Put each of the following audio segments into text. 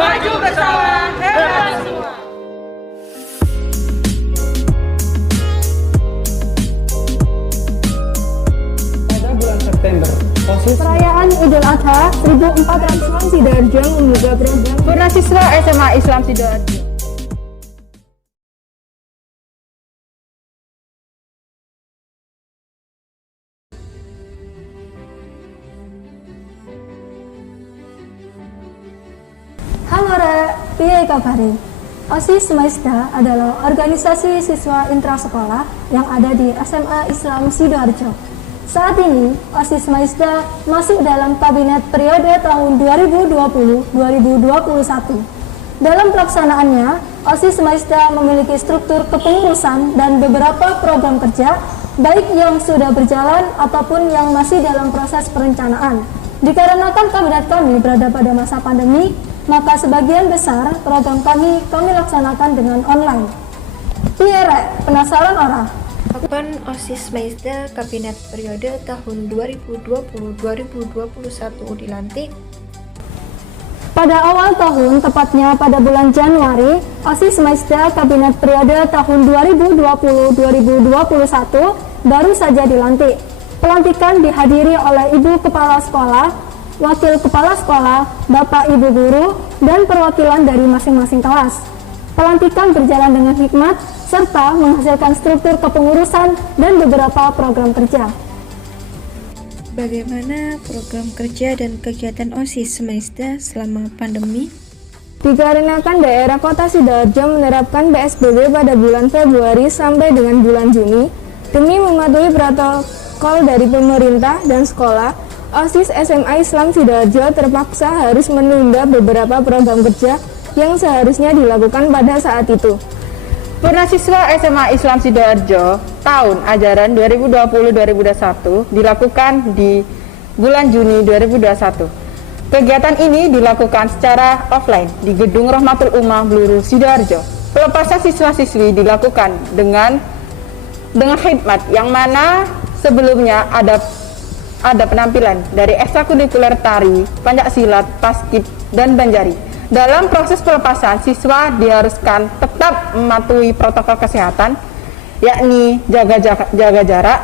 Maju bersama, hebat semua. Pada bulan September, OSIS Perayaan Idul Adha 1400 Sidoarjo membuka program Purnasiswa SMA Islam Sidoarjo. Halo Rek, piye kabare? OSIS Maisda adalah organisasi siswa intrasekolah yang ada di SMA Islam Sidoarjo. Saat ini, OSIS Maisda masuk dalam kabinet periode tahun 2020-2021. Dalam pelaksanaannya, OSIS Maisda memiliki struktur kepengurusan dan beberapa program kerja, baik yang sudah berjalan ataupun yang masih dalam proses perencanaan. Dikarenakan kabinet kami berada pada masa pandemi, maka sebagian besar program kami laksanakan dengan online. Piye Rek, penasaran ora? Kapan OSIS Maisda Kabinet periode tahun 2020-2021 dilantik? Pada awal tahun, tepatnya pada bulan Januari, OSIS Maisda Kabinet periode tahun 2020-2021 baru saja dilantik. Pelantikan dihadiri oleh Ibu Kepala Sekolah, Wakil Kepala Sekolah, Bapak Ibu Guru, dan perwakilan dari masing-masing kelas. Pelantikan berjalan dengan hikmat, serta menghasilkan struktur kepengurusan dan beberapa program kerja. Bagaimana program kerja dan kegiatan OSIS Maisda selama pandemi? Dikarenakan daerah Kota Sidoarjo menerapkan PSBB pada bulan Februari sampai dengan bulan Juni, demi mematuhi protokol dari pemerintah dan sekolah, OSIS SMA Islam Sidoarjo terpaksa harus menunda beberapa program kerja yang seharusnya dilakukan pada saat itu. Purnasiswa SMA Islam Sidoarjo tahun ajaran 2020-2021 dilakukan di bulan Juni 2021. Kegiatan ini dilakukan secara offline di Gedung Rohmatul Ummah Bluru Sidoarjo. Pelepasan siswa-siswi dilakukan dengan khidmat yang mana sebelumnya ada penampilan dari ekstrakurikuler tari, pencaksilat, paskib, dan banjari. Dalam proses pelepasan, siswa diharuskan tetap mematuhi protokol kesehatan, yakni jaga jarak,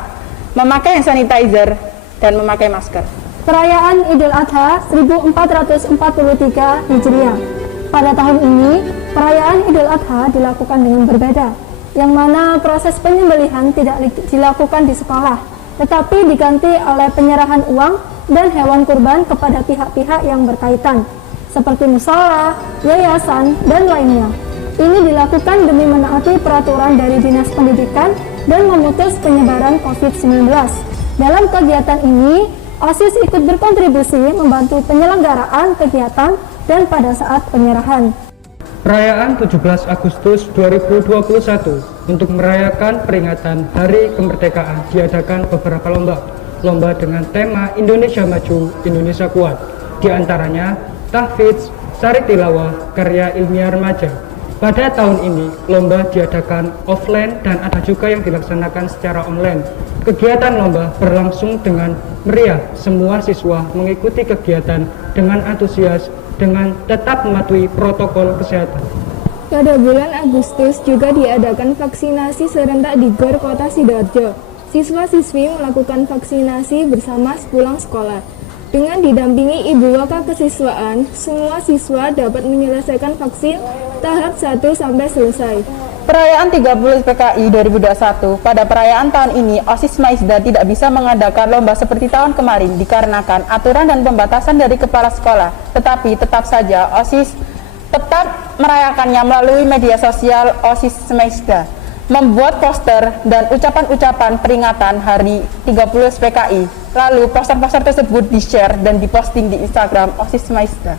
memakai hand sanitizer, dan memakai masker. Perayaan Idul Adha 1443 Hijriah. Pada tahun ini, perayaan Idul Adha dilakukan dengan berbeda, yang mana proses penyembelihan tidak dilakukan di sekolah, tetapi diganti oleh penyerahan uang dan hewan kurban kepada pihak-pihak yang berkaitan, seperti musola, yayasan, dan lainnya. Ini dilakukan demi menaati peraturan dari Dinas Pendidikan dan memutus penyebaran COVID-19. Dalam kegiatan ini, OSIS ikut berkontribusi membantu penyelenggaraan kegiatan dan pada saat penyerahan. Perayaan 17 Agustus 2021 untuk merayakan peringatan Hari Kemerdekaan diadakan beberapa lomba dengan tema Indonesia Maju, Indonesia Kuat. Di antaranya tahfidz, sari tilawah, karya ilmiah remaja. Pada tahun ini, lomba diadakan offline dan ada juga yang dilaksanakan secara online. Kegiatan lomba berlangsung dengan meriah. Semua siswa mengikuti kegiatan dengan antusias dengan tetap mematuhi protokol kesehatan. Pada bulan Agustus juga diadakan vaksinasi serentak di GOR Kota Sidoarjo. Siswa-siswi melakukan vaksinasi bersama sepulang sekolah. Dengan didampingi Ibu Waka Kesiswaan, semua siswa dapat menyelesaikan vaksin tahap 1 sampai selesai. Perayaan 30 PKI 2021. Pada perayaan tahun ini, OSIS Maisda tidak bisa mengadakan lomba seperti tahun kemarin dikarenakan aturan dan pembatasan dari kepala sekolah. Tetapi tetap saja OSIS tetap merayakannya melalui media sosial OSIS Maisda, membuat poster dan ucapan-ucapan peringatan Hari 30 PKI. Lalu poster-poster tersebut di-share dan diposting di Instagram OSIS Maisda.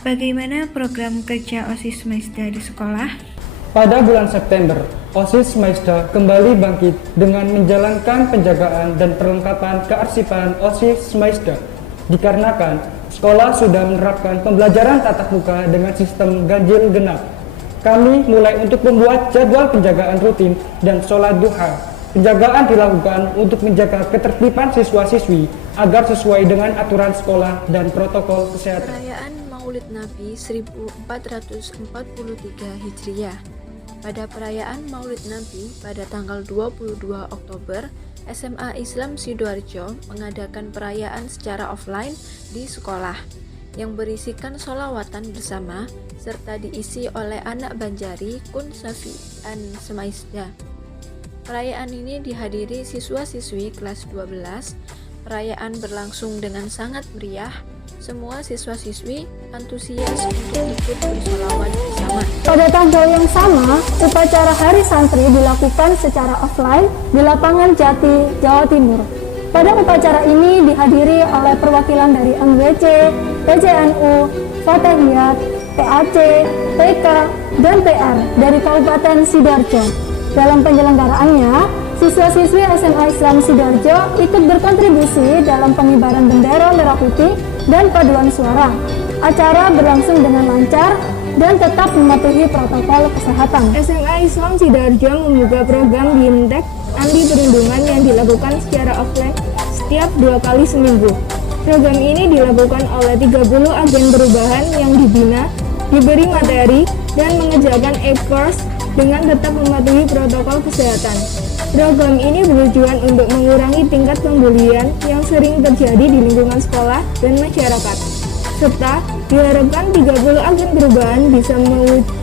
Bagaimana program kerja OSIS Maisda di sekolah? Pada bulan September, OSIS Maisda kembali bangkit dengan menjalankan penjagaan dan perlengkapan kearsipan OSIS Maisda. Dikarenakan sekolah sudah menerapkan pembelajaran tatap muka dengan sistem ganjil genap. Kami mulai untuk membuat jadwal penjagaan rutin dan sholat duha. Penjagaan dilakukan untuk menjaga ketertiban siswa-siswi agar sesuai dengan aturan sekolah dan protokol kesehatan. Perayaan Maulid Maulid Nabi 1443 Hijriah. Pada perayaan Maulid Nabi pada tanggal 22 Oktober, SMA Islam Sidoarjo mengadakan perayaan secara offline di sekolah yang berisikan sholawatan bersama serta diisi oleh anak Banjari Kun Safian Semaisda. Perayaan ini dihadiri siswa-siswi kelas 12. Perayaan berlangsung dengan sangat meriah. Semua siswa-siswi antusias untuk ikut bersolawat bersama. Pada tanggal yang sama, upacara Hari Santri dilakukan secara offline di lapangan Jati, Jawa Timur. Pada upacara ini dihadiri oleh perwakilan dari MWC, PJNU, Fatahiyat, PAC, PK, dan PR dari Kabupaten Sidoarjo. Dalam penyelenggaraannya, siswa-siswi SMA Islam Sidoarjo ikut berkontribusi dalam pengibaran bendera merah putih dan paduan suara. Acara berlangsung dengan lancar dan tetap mematuhi protokol kesehatan. SMA Islam Sidoarjo membuka program Bimtek Anti Perundungan yang dilakukan secara offline setiap 2 kali seminggu. Program ini dilakukan oleh 30 agen perubahan yang dibina, diberi materi, dan mengerjakan e-course dengan tetap mematuhi protokol kesehatan. Program ini bertujuan untuk mengurangi tingkat pembulian yang sering terjadi di lingkungan sekolah dan masyarakat, serta diharapkan 30 agen perubahan bisa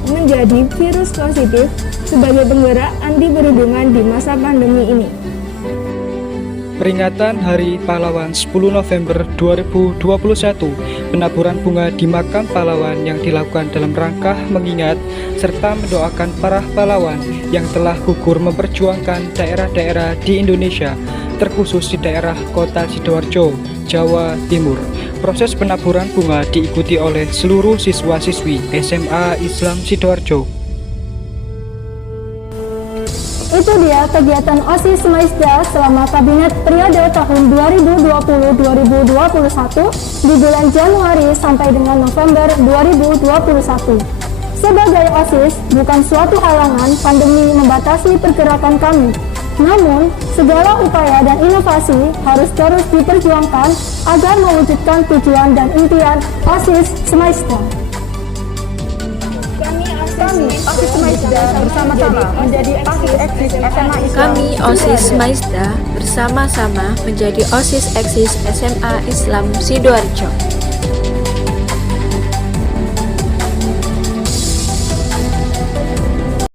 menjadi virus positif sebagai penggerak anti perundungan di masa pandemi ini. Peringatan Hari Pahlawan 10 November 2021, penaburan bunga di makam pahlawan yang dilakukan dalam rangka mengingat serta mendoakan para pahlawan yang telah gugur memperjuangkan daerah-daerah di Indonesia, terkhusus di daerah Kota Sidoarjo, Jawa Timur. Proses penaburan bunga diikuti oleh seluruh siswa-siswi SMA Islam Sidoarjo. Itu dia kegiatan OSIS Semaisda selama kabinet periode tahun 2020-2021 di bulan Januari sampai dengan November 2021. Sebagai OSIS, bukan suatu halangan pandemi membatasi pergerakan kami. Namun, segala upaya dan inovasi harus terus diperjuangkan agar mewujudkan tujuan dan impian OSIS Semaisda. Kami OSIS Semaisda bersama-sama menjadi OSIS Eksis SMA Islam. Kami OSIS Semaisda bersama-sama menjadi OSIS Eksis SMA Islam Sidoarjo.